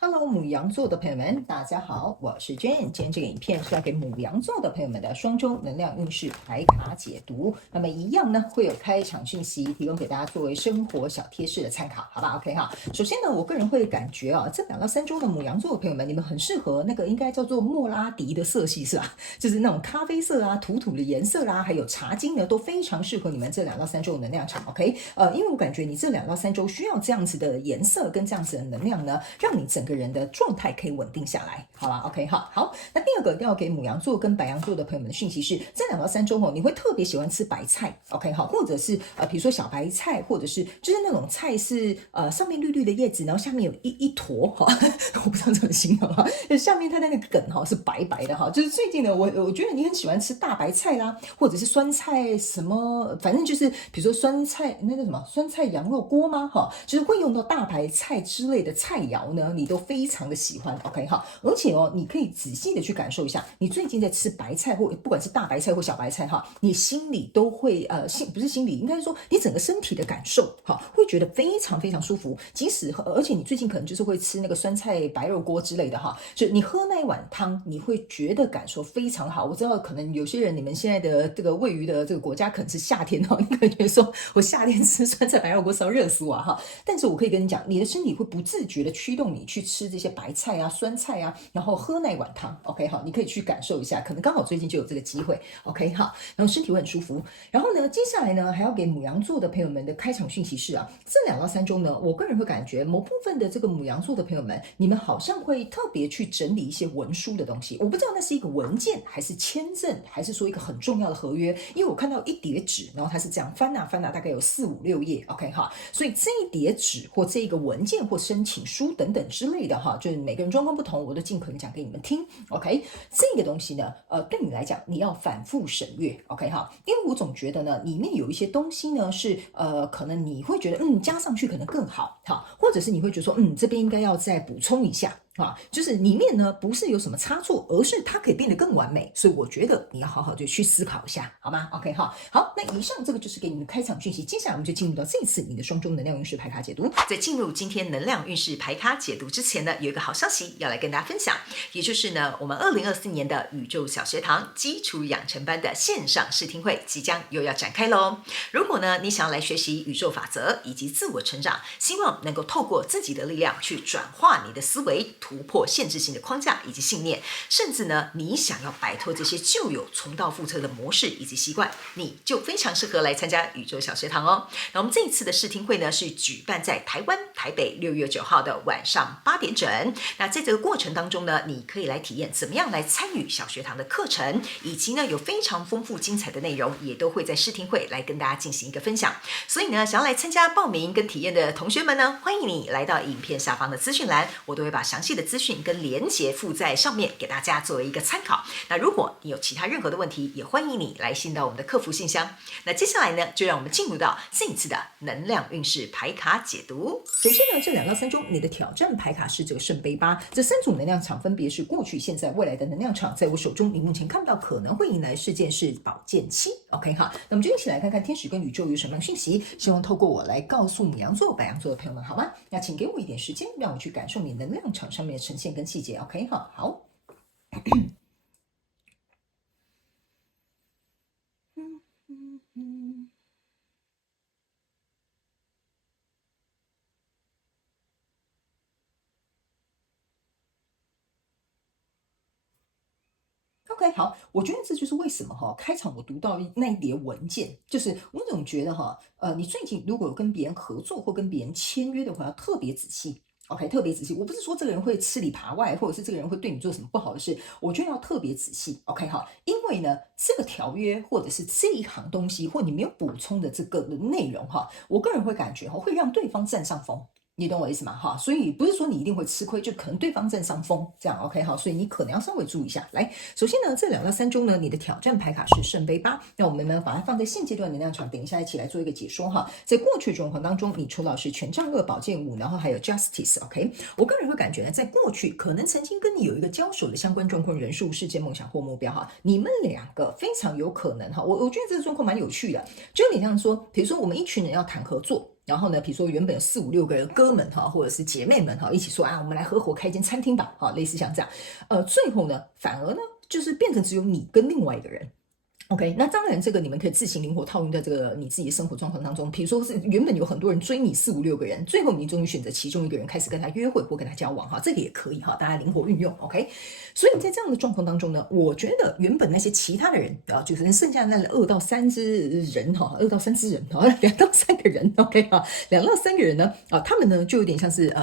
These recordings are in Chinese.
Hello，母羊座的朋友们，大家好，我是 Jane。今天这个影片是要给母羊座的朋友们的双周能量运势牌卡解读。那么一样呢，会有开场讯息提供给大家作为生活小贴士的参考，好吧 ？OK 哈。首先呢，我个人会感觉啊，这2到3周的母羊座的朋友们，你们很适合那个应该叫做莫拉迪的色系是吧？就是那种咖啡色啊、土土的颜色啦、还有茶金呢，都非常适合你们这2到3周的能量场。OK，因为我感觉你这2到3周需要这样子的颜色跟这样子的能量呢，让你整个人的状态可以稳定下来，好吧 ？OK，好。那第二个要给牡羊座跟白羊座的朋友们的讯息是，这2到3周你会特别喜欢吃白菜，OK 好，或者是比如说小白菜，或者是就是那种菜是上面绿绿的叶子，然后下面有一坨哈，我不知道怎么形容哈，就是下面它那个梗哈是白白的哈，就是最近呢，我觉得你很喜欢吃大白菜啦，或者是酸菜什么，反正就是比如说酸菜那个什么酸菜羊肉锅吗？哈，就是会用到大白菜之类的菜肴呢，你都非常的喜欢 ，OK 哈，而且你可以仔细的去感受一下，你最近在吃白菜或不管是大白菜或小白菜哈，你心里都会不是心里，应该说你整个身体的感受哈，会觉得非常非常舒服。即使而且你最近可能就是会吃那个酸菜白肉锅之类的哈，就你喝那一碗汤，你会觉得感受非常好。我知道可能有些人你们现在的这个位于的这个国家可能是夏天哈，你可能觉得说我夏天吃酸菜白肉锅是要热死我哈，但是我可以跟你讲，你的身体会不自觉的驱动你去吃这些白菜啊、酸菜啊，然后喝那碗汤。OK 好，你可以去感受一下，可能刚好最近就有这个机会。OK 好，然后身体会很舒服。然后呢，接下来呢还要给牡羊座的朋友们的开场讯息是啊，这2到3周呢，我个人会感觉某部分的这个牡羊座的朋友们，你们好像会特别去整理一些文书的东西。我不知道那是一个文件，还是签证，还是说一个很重要的合约。因为我看到一叠纸，然后它是这样翻啊翻啊，大概有4、5、6页。OK 哈，所以这一叠纸或这一个文件或申请书等等之类的哈，就是每个人状况不同，我都尽可能讲给你们听。OK，这个东西呢，对你来讲，你要反复审阅。OK 哈，因为我总觉得呢，里面有一些东西呢是可能你会觉得加上去可能更好哈，或者是你会觉得说这边应该要再补充一下。就是里面呢不是有什么差错，而是它可以变得更完美，所以我觉得你要好好的去思考一下，好吗 ？OK 好，那以上这个就是给你们开场讯息，接下来我们就进入到这一次你的双周能量运势牌卡解读。在进入今天能量运势牌卡解读之前呢，有一个好消息要来跟大家分享，也就是呢，我们2024年的宇宙小学堂基础养成班的线上试听会即将又要展开喽。如果呢你想要来学习宇宙法则以及自我成长，希望能够透过自己的力量去转化你的思维，突破限制性的框架以及信念，甚至呢你想要摆脱这些旧有重蹈覆辙的模式以及习惯，你就非常适合来参加宇宙小学堂哦。那我们这一次的试听会呢是举办在台湾台北6月9号的晚上8点整。那在这个过程当中呢，你可以来体验怎么样来参与小学堂的课程，以及呢有非常丰富精彩的内容，也都会在试听会来跟大家进行一个分享。所以呢，想要来参加报名跟体验的同学们呢，欢迎你来到影片下方的资讯栏，我都会把详细的资讯跟连结附在上面，给大家作为一个参考。那如果你有其他任何的问题，也欢迎你来信到我们的客服信箱。那接下来呢，就让我们进入到这一次的能量运势牌卡解读。首先呢，这2到3周你的挑战牌卡是这个圣杯8，这3组能量场分别是过去、现在、未来的能量场。在我手中，你目前看到可能会迎来事件是宝剑7。OK 哈，那我们就一起来看看天使跟宇宙有什么样讯息，希望透过我来告诉牡羊座、白羊座的朋友们，好吗？那请给我一点时间，让我去感受你能量场上面的呈现跟细节。OK 哈，好。OK，好，我觉得这就是为什么开场我读到那一叠文件，就是我总觉得你最近如果有跟别人合作或跟别人签约的话，要特别仔细。OK，特别仔细。我不是说这个人会吃里扒外，或者是这个人会对你做什么不好的事，我觉得要特别仔细。OK，好，因为呢，这个条约或者是这一行东西，或你没有补充的这个内容我个人会感觉会让对方占上风。你懂我意思吗？哈，所以不是说你一定会吃亏，就可能对方占上风，这样 OK 好，所以你可能要稍微注意一下。来，首先呢，这2到3周呢，你的挑战牌卡是圣杯8，那我们呢把它放在现阶段能量场，等一下一起来做一个解说哈。在过去状况当中，你抽到是权杖2、宝剑5，然后还有 Justice。OK，我个人会感觉呢，在过去可能曾经跟你有一个交手的相关状况人数、事件、梦想或目标哈，你们两个非常有可能哈，我觉得这个状况蛮有趣的，就有点像说，比如说我们一群人要谈合作。然后呢，比如说原本有4、5、6个哥们哈，或者是姐妹们哈，一起说啊，我们来合伙开一间餐厅吧，哈，类似像这样，最后呢，反而呢，就是变成只有你跟另外一个人。OK，那当然，这个你们可以自行灵活套用在这个你自己的生活状况当中。比如说是原本有很多人追你4、5、6个人，最后你终于选择其中一个人开始跟他约会或跟他交往哈，这个也可以哈，大家灵活运用 OK。所以在这样的状况当中呢，我觉得原本那些其他的人啊，就是剩下那2到3只人哈，2到3只人哈，2到3个人 OK 哈，2到3个人呢啊，他们呢就有点像是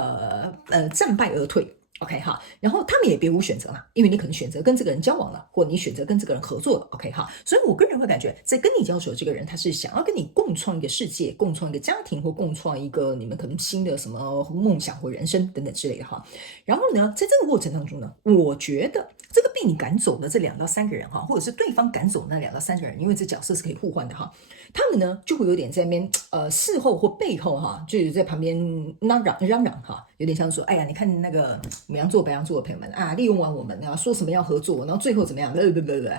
战败而退。OK 哈，然后他们也别无选择嘛，因为你可能选择跟这个人交往了，或你选择跟这个人合作了。OK 哈，所以我个人会感觉，在跟你交手的这个人，他是想要跟你共创一个世界，共创一个家庭，或共创一个你们可能新的什么梦想或人生等等之类的哈。然后呢，在这个过程当中呢，我觉得这个被你赶走的这2到3个人哈，或者是对方赶走那2到3个人，因为这角色是可以互换的哈，他们呢就会有点在那边事后或背后哈，就是在旁边嚷嚷哈，有点像说，哎呀，你看那个母羊座、白羊座的朋友们啊，利用完我们啊，说什么要合作，然后最后怎么样？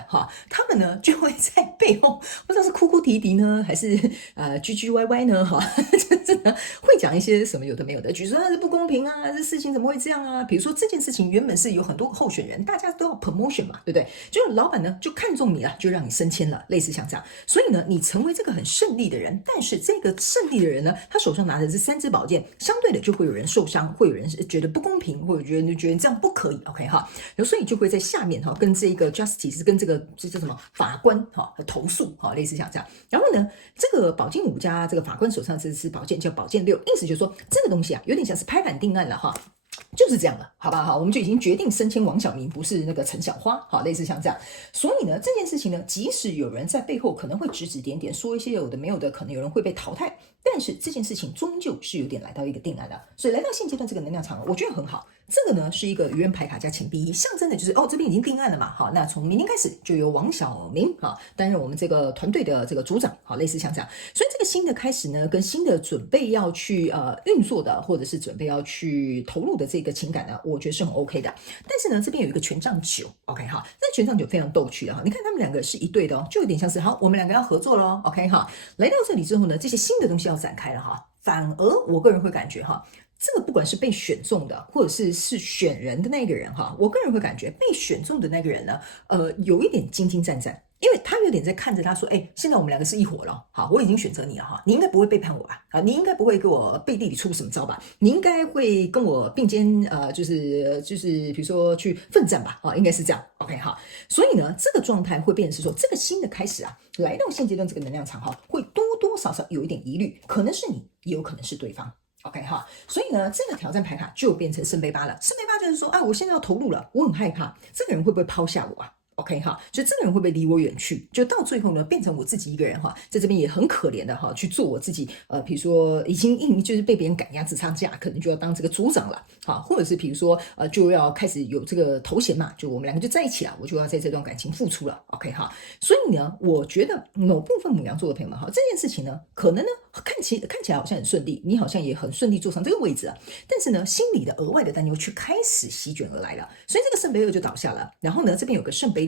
哈，他们呢就会在背后不知道是哭哭啼啼呢，还是唧唧歪歪呢？哈，真的会讲一些什么有的没有的，举说它是不公平啊，这事情怎么会这样啊？比如说这件事情原本是有很多个候选人，大家都要 promotion 嘛，对不对？就是老板呢就看中你了，就让你升迁了，类似像这样。所以呢，你成为这个很胜利的人，但是这个胜利的人呢，他手上拿的是3支宝剑，相对的就会有人受伤，会有人觉得不公平，或者觉得这样不可以 ，OK 哈，所以就会在下面哈跟这个 justice 跟这叫什么法官哈投诉哈，类似像这样。然后呢，这个宝剑5加这个法官手上这支宝剑叫宝剑6，意思就是说这个东西啊有点像是拍板定案了哈。就是这样了，好吧？好，我们就已经决定升迁王小明，不是那个陈小花，好，类似像这样。所以呢，这件事情呢，即使有人在背后可能会指指点点，说一些有的没有的，可能有人会被淘汰，但是这件事情终究是有点来到一个定案了。所以来到现阶段这个能量场，我觉得很好。这个呢是一个愚人牌卡加钱币1，象征的就是这边已经定案了嘛，好，那从明天开始就由王小明担任我们这个团队的这个组长，好，类似像这样。所以这个新的开始呢，跟新的准备要去运作的，或者是准备要去投入的这个情感呢，我觉得是很 OK 的。但是呢，这边有一个权杖9 ，OK 哈，这权杖9非常逗趣的哈，你看他们2个是一对的哦，就有点像是好，我们2个要合作咯 OK 哈。来到这里之后呢，这些新的东西要展开了哈，反而我个人会感觉哈。这个不管是被选中的，或者是选人的那个人哈，我个人会感觉被选中的那个人呢，有一点兢兢战战，因为他有点在看着他说，现在我们2个是一伙了，好，我已经选择你了哈，你应该不会背叛我吧？啊，你应该不会给我背地里出什么招吧？你应该会跟我并肩就是比如说去奋战吧？啊，应该是这样 ，OK 哈。所以呢，这个状态会变成是说，这个新的开始啊，来到现阶段这个能量场哈，会多多少少有一点疑虑，可能是你，也有可能是对方。OK 哈，所以呢，这个挑战牌卡就变成圣杯8了。圣杯8就是说，我现在要投入了，我很害怕，这个人会不会抛下我啊？OK 哈，就这个人会不会离我远去？就到最后呢，变成我自己一个人哈，在这边也很可怜的哈，去做我自己比如说已经就是被别人赶鸭子上架，可能就要当这个组长了，好，或者是比如说就要开始有这个头衔嘛，就我们2个就在一起了，我就要在这段感情付出了 ，OK 哈。所以呢，我觉得某部分牡羊座的朋友们哈，这件事情呢，可能呢看起来好像很顺利，你好像也很顺利坐上这个位置啊，但是呢，心里的额外的担忧却开始席卷而来了，所以这个圣杯2就倒下了，然后呢，这边有个圣杯6。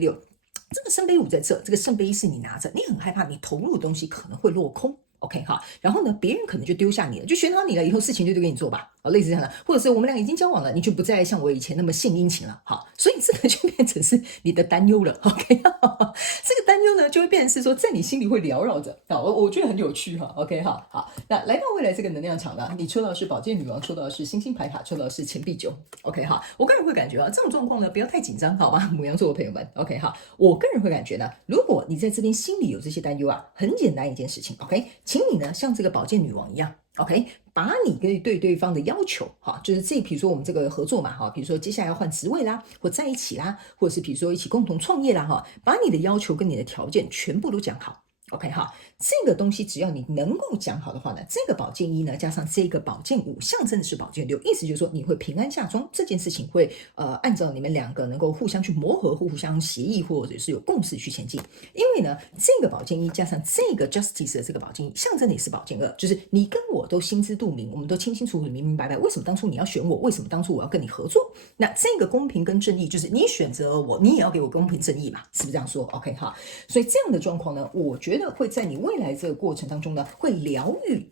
这个圣杯5在这个圣杯1是你拿着，你很害怕你投入的东西可能会落空 ，OK 哈，然后呢，别人可能就丢下你了，就选好你了，以后事情就丢给你做吧，类似这样的，或者是我们俩已经交往了，你就不再像我以前那么献殷勤了，好，所以这个就变成是你的担忧了 ，OK， 这个担忧呢就会变成是说在你心里会缭绕着，我觉得很有趣哈 ，OK 哈，好，那来到未来这个能量场呢，你抽到的是宝剑女王，抽到的是星星牌卡，抽到的是钱币9 ，OK 哈，我个人会感觉这种状况呢不要太紧张，好吗？牡羊座的朋友们 ，OK 哈，我个人会感觉呢，如果你在这边心里有这些担忧很简单一件事情 ，OK， 请你呢像这个宝剑女王一样。OK， 把你对对方的要求，就是比如说我们这个合作嘛，比如说接下来要换职位啦，或在一起啦，或者是比如说一起共同创业啦，把你的要求跟你的条件全部都讲好。OK 哈，这个东西只要你能够讲好的话呢，这个宝剑1呢加上这个宝剑5，象征的是宝剑6，意思就是说你会平安下庄，这件事情会按照你们2个能够互相去磨合、互相协议，或者是有共识去前进。因为呢，这个宝剑1加上这个 justice 的这个宝剑1，象征的也是宝剑2，就是你跟我都心知肚明，我们都清清楚楚、明明白白，为什么当初你要选我，为什么当初我要跟你合作？那这个公平跟正义，就是你选择我，你也要给我公平正义嘛，是不是这样说 ？OK 哈，所以这样的状况呢，我觉得得会在你未来这个过程当中呢，会疗愈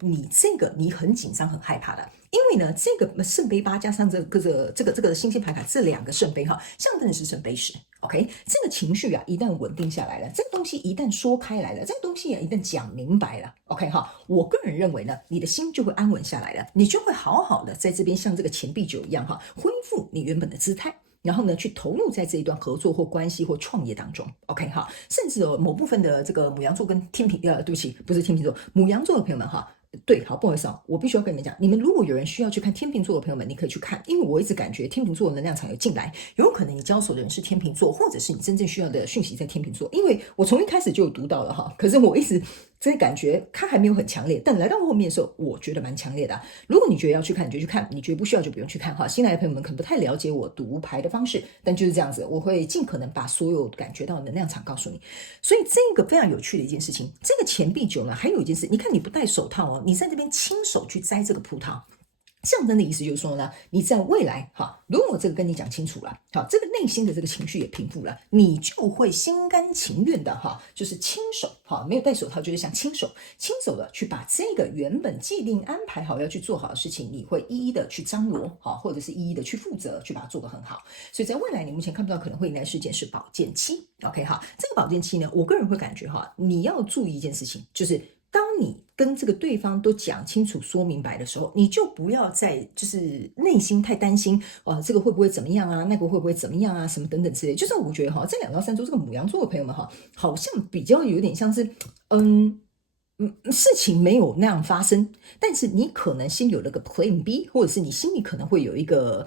你这个你很紧张很害怕的。因为呢，这个圣杯八加上这个星星牌卡，这两个圣杯象征的是圣杯十。OK， 这个情绪一旦稳定下来了，这个东西一旦说开来了，这个东西一旦讲明白了 ，OK 我个人认为呢，你的心就会安稳下来了，你就会好好的在这边像这个钱币九一样恢复你原本的姿态。然后呢，去投入在这一段合作或关系或创业当中 ，OK 甚至某部分的这个牡羊座跟天秤，对不起，不是天秤座，牡羊座的朋友们对，好，不好意思我必须要跟你们讲，你们如果有人需要去看天秤座的朋友们，你可以去看，因为我一直感觉天秤座的能量场有进来，有可能你交手的人是天秤座，或者是你真正需要的讯息在天秤座，因为我从一开始就有读到了可是我一直这感觉它还没有很强烈，但来到后面的时候，我觉得蛮强烈的如果你觉得要去看，你就去看；你觉得不需要就不用去看新来的朋友们可能不太了解我读牌的方式，但就是这样子，我会尽可能把所有感觉到的能量场告诉你。所以这个非常有趣的一件事情，这个钱币九呢，还有一件事，你看你不戴手套你在这边亲手去摘这个葡萄。象征的意思就是说呢，你在未来如果这个跟你讲清楚了，这个内心的这个情绪也平复了，你就会心甘情愿的就是亲手没有戴手套，就是想亲手的去把这个原本既定安排好要去做好的事情，你会一一的去张罗或者是一一的去负责，去把它做得很好。所以在未来你目前看不到可能会迎来事件是宝剑七 ，OK 这个宝剑七呢，我个人会感觉你要注意一件事情，就是当你跟这个对方都讲清楚说明白的时候，你就不要再就是内心太担心这个会不会怎么样那个会不会怎么样什么等等之类。就是我觉得这2到3周这个牡羊座的朋友们好像比较有点像是事情没有那样发生，但是你可能心里有那个 Plan B， 或者是你心里可能会有一个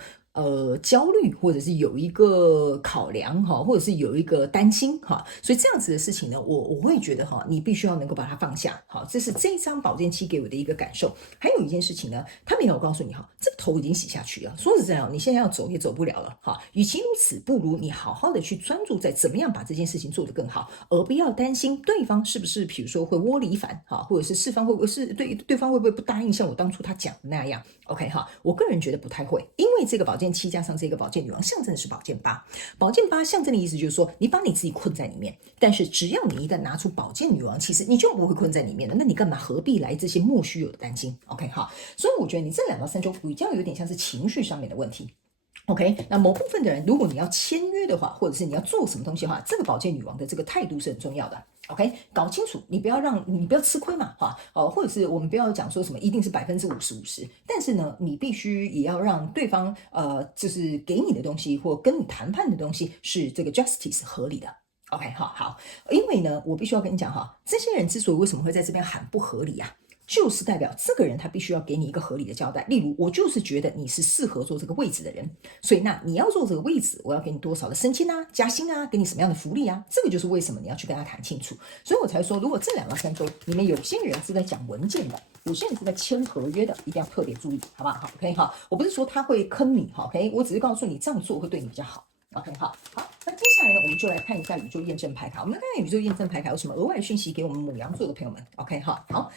焦虑，或者是有一个考量或者是有一个担心所以这样子的事情呢，我会觉得你必须要能够把它放下这是这一张宝剑七给我的一个感受。还有一件事情呢，他没有告诉你这个头已经洗下去了，说实在你现在要走也走不了了与其如此，不如你好好的去专注在怎么样把这件事情做得更好，而不要担心对方是不是比如说会窝里反或者是四方会不会是对方会不会不答应像我当初他讲的那样 OK 我个人觉得不太会，因为这个宝剑七加上这个宝剑女王象征的是宝剑八，宝剑八象征的意思就是说你把你自己困在里面，但是只要你一旦拿出宝剑女王，其实你就不会困在里面了，那你干嘛何必来这些莫须有的担心 OK 所以我觉得你这2到3周比较有点像是情绪上面的问题。OK， 那某部分的人，如果你要签约的话，或者是你要做什么东西的话，这个宝剑女王的这个态度是很重要的。OK， 搞清楚，你不要吃亏嘛，或者是我们不要讲说什么一定是50%，但是呢，你必须也要让对方就是给你的东西或跟你谈判的东西是这个 justice 合理的。OK， 好，因为呢，我必须要跟你讲这些人之所以为什么会在这边喊不合理就是代表这个人他必须要给你一个合理的交代，例如我就是觉得你是适合做这个位置的人，所以那你要做这个位置，我要给你多少的升迁加薪给你什么样的福利这个就是为什么你要去跟他谈清楚。所以我才说，如果这2到3周里面有些人是在讲文件的，有些人是在签合约的，一定要特别注意，好不好？OK 我不是说他会坑你，OK， 我只是告诉你这样做会对你比较好。OK， 好，那接下来呢，我们就来看一下宇宙验证牌卡。我们来看看宇宙验证牌卡有什么额外讯息给我们牡羊座的朋友们。OK， 好。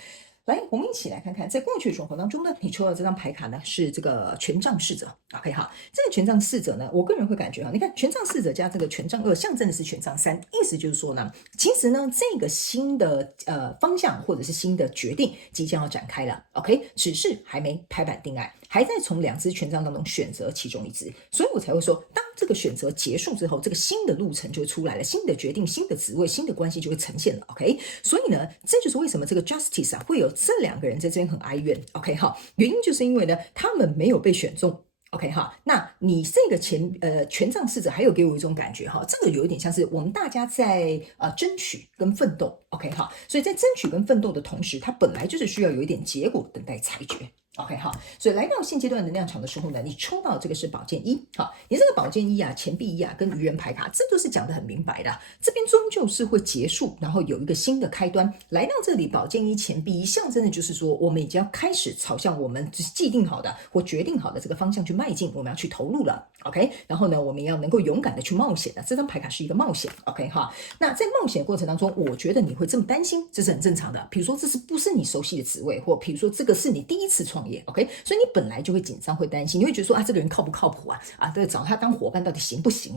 来，我们一起来看看，在过去的状况当中呢，你抽到这张牌卡呢是这个权杖侍者。OK， 这个权杖侍者呢，我个人会感觉你看权杖侍者加这个权杖2，象征的是权杖3，意思就是说呢，其实呢这个新的方向或者是新的决定即将要展开了。OK， 只是还没拍板定案，还在从2支权杖当中选择其中一支，所以我才会说，当这个选择结束之后，这个新的路程就会出来了，新的决定、新的职位、新的关系就会呈现了。OK， 所以呢，这就是为什么这个 Justice 会有这2个人在这边很哀怨。OK， 原因就是因为呢，他们没有被选中。OK 那你这个权杖侍者还有给我一种感觉这个有一点像是我们大家在争取跟奋斗。OK 所以在争取跟奋斗的同时，它本来就是需要有一点结果等待裁决。OK 所以来到现阶段能量场的时候呢，你抽到这个是宝剑1，你这个宝剑1钱币1跟愚人牌卡，这都是讲得很明白的，这边终究是会结束，然后有一个新的开端。来到这里，宝剑1钱币1象征的就是说，我们已经要开始朝向我们既定好的或决定好的这个方向去迈进，我们要去投入了。OK， 然后呢，我们要能够勇敢的去冒险的，这张牌卡是一个冒险。OK 那在冒险过程当中，我觉得你会这么担心，这是很正常的。比如说这不是你熟悉的职位，或比如说这个是你第一次创业。创业 OK， 所以你本来就会紧张会担心，你会觉得说这个人靠不靠谱这个找他当伙伴到底行不行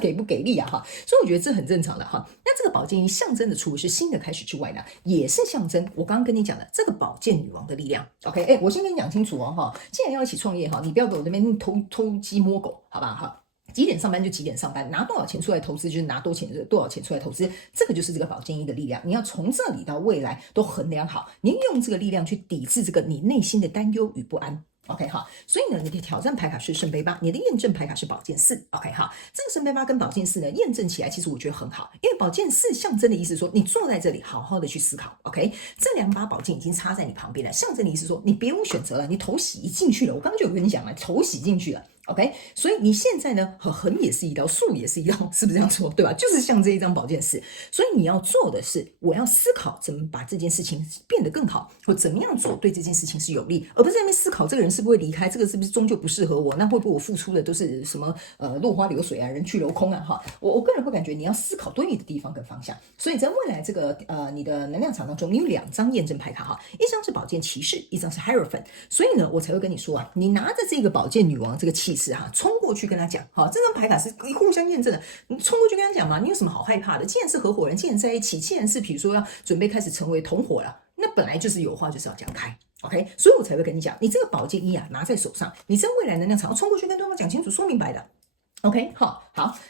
给不给力所以我觉得这很正常的那这个宝剑一象征的除了是新的开始之外呢，也是象征我刚刚跟你讲的这个宝剑女王的力量 OK。 我先跟你讲清楚既然要一起创业你不要给我那边偷鸡摸狗好不好几点上班就几点上班，拿多少钱出来投资就是拿多少钱出来投资，这个就是这个宝剑一的力量。你要从这里到未来都衡量好，你用这个力量去抵制这个你内心的担忧与不安。OK 所以呢，你的挑战牌卡是圣杯8，你的验证牌卡是宝剑4。OK 这个圣杯8跟宝剑4呢，验证起来其实我觉得很好，因为宝剑4象征的意思说，你坐在这里好好的去思考。OK， 这两把宝剑已经插在你旁边了，象征的意思说你别无选择了，你头洗一进去了。我刚刚就有跟你讲了，头洗进去了。OK， 所以你现在呢，横也是一刀，竖也是一刀，是不是这样说？对吧？就是像这一张宝剑4，所以你要做的是，我要思考怎么把这件事情变得更好，或怎么样做对这件事情是有利，而不是在那边思考这个人是不是会离开，这个是不是终究不适合我，那会不会我付出的都是什么落花流水人去楼空我个人会感觉你要思考对的地方跟方向。所以在未来这个你的能量场当中，你有2张验证牌卡一张是宝剑骑士，一张是 Hierophant。所以呢，我才会跟你说你拿着这个宝剑女王这个气势冲过去跟他讲这张牌卡是互相验证的，你冲过去跟他讲嘛，你有什么好害怕的？既然是合伙人，既然在一起，既然是比如说要准备开始成为同伙了，那本来就是有话就是要讲开。OK， 所以我才会跟你讲，你这个宝剑1拿在手上，你在未来能量场冲过去跟对方讲清楚说明白的。OK， 好，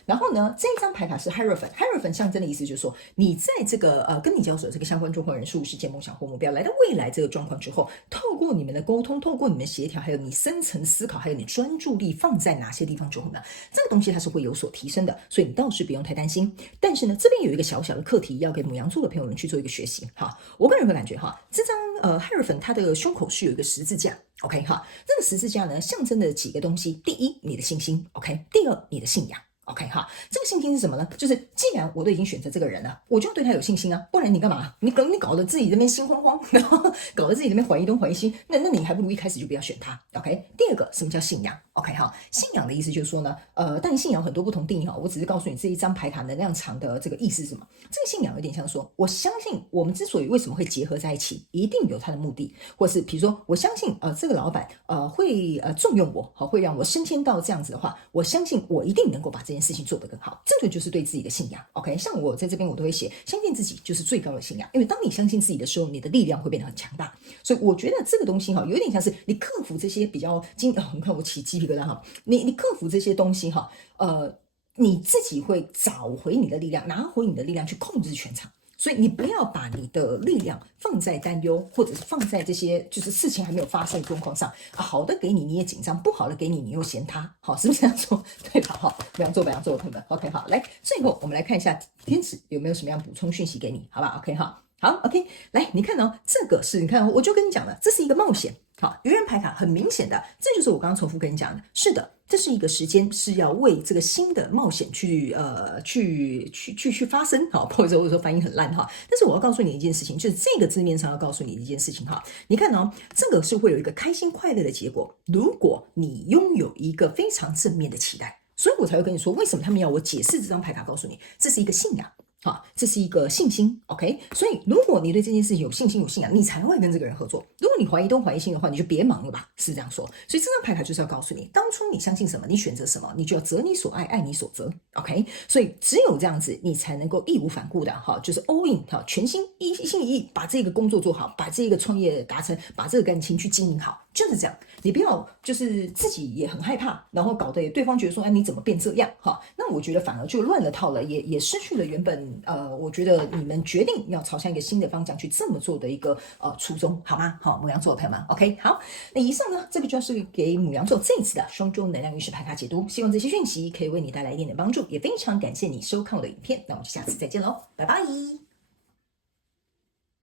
然后呢，这一张牌卡是 Hierophant 象征的意思就是说，你在这个跟你交手这个相关状况人数、事件、梦想或目标来到未来这个状况之后，透过你们的沟通，透过你们协调，还有你深层思考，还有你专注力放在哪些地方之后呢，这个东西它是会有所提升的，所以你倒是不用太担心。但是呢，这边有一个小小的课题要给牡羊座的朋友们去做一个学习我个人会感觉这张Hierophant 它的胸口是有一个十字架。OK 这个十字架呢，象征的几个东西，第一，你的信心 OK， 第二，你的信仰。OK 这个信心是什么呢？就是既然我都已经选择这个人了，我就要对他有信心不然你干嘛？你搞得自己这边心慌慌，然后搞得自己这边怀疑东怀疑西，那你还不如一开始就不要选他。OK， 第二个，什么叫信仰 ？OK 信仰的意思就是说呢，但你信仰很多不同定义我只是告诉你这一张牌卡能量场的这个意思是什么。这个信仰有点像说，我相信我们之所以为什么会结合在一起，一定有它的目的，或是比如说我相信这个老板会重用我，会让我升迁到这样子的话，我相信我一定能够把这件事情做得更好，这个就是对自己的信仰。 OK， 像我在这边我都会写，相信自己就是最高的信仰，因为当你相信自己的时候，你的力量会变得很强大。所以我觉得这个东西有点像是你克服这些比较你看我起鸡皮疙瘩你克服这些东西你自己会找回你的力量，拿回你的力量去控制全场。所以你不要把你的力量放在担忧，或者是放在这些就是事情还没有发生的状况上好的给你你也紧张，不好的给你你又嫌他是不是这样说？对吧白羊座的朋友们 OK 来，最后我们来看一下天使有没有什么样补充讯息给你，好吧 OK 好 OK， 来你看这个是你看我就跟你讲了，这是一个冒险愚人牌卡，很明显的这就是我刚刚重复跟你讲的，是的，这是一个时间是要为这个新的冒险去发生或者说翻译很烂但是我要告诉你一件事情，就是这个字面上要告诉你一件事情你看这个是会有一个开心快乐的结果，如果你拥有一个非常正面的期待，所以我才会跟你说为什么他们要我解释这张牌卡，告诉你这是一个信仰这是一个信心 OK， 所以如果你对这件事情有信心有信仰，你才会跟这个人合作。如果你怀疑东怀疑西的话，你就别忙了吧，是这样说。所以这张牌卡就是要告诉你，当初你相信什么，你选择什么，你就要择你所爱，爱你所择 OK， 所以只有这样子你才能够义无反顾的就是 all in 全心一心一意把这个工作做好，把这个创业达成，把这个感情去经营好，就是这样。你不要就是自己也很害怕，然后搞得对方觉得说你怎么变这样那我觉得反而就乱了套了，也失去了原本我觉得你们决定要朝向一个新的方向去这么做的一个初衷，好吗？牡羊座的朋友们 OK 好，那以上呢这个就是给牡羊座这一次的双周能量运势牌卡解读，希望这些讯息可以为你带来一点点帮助，也非常感谢你收看我的影片，那我们就下次再见喽，拜拜。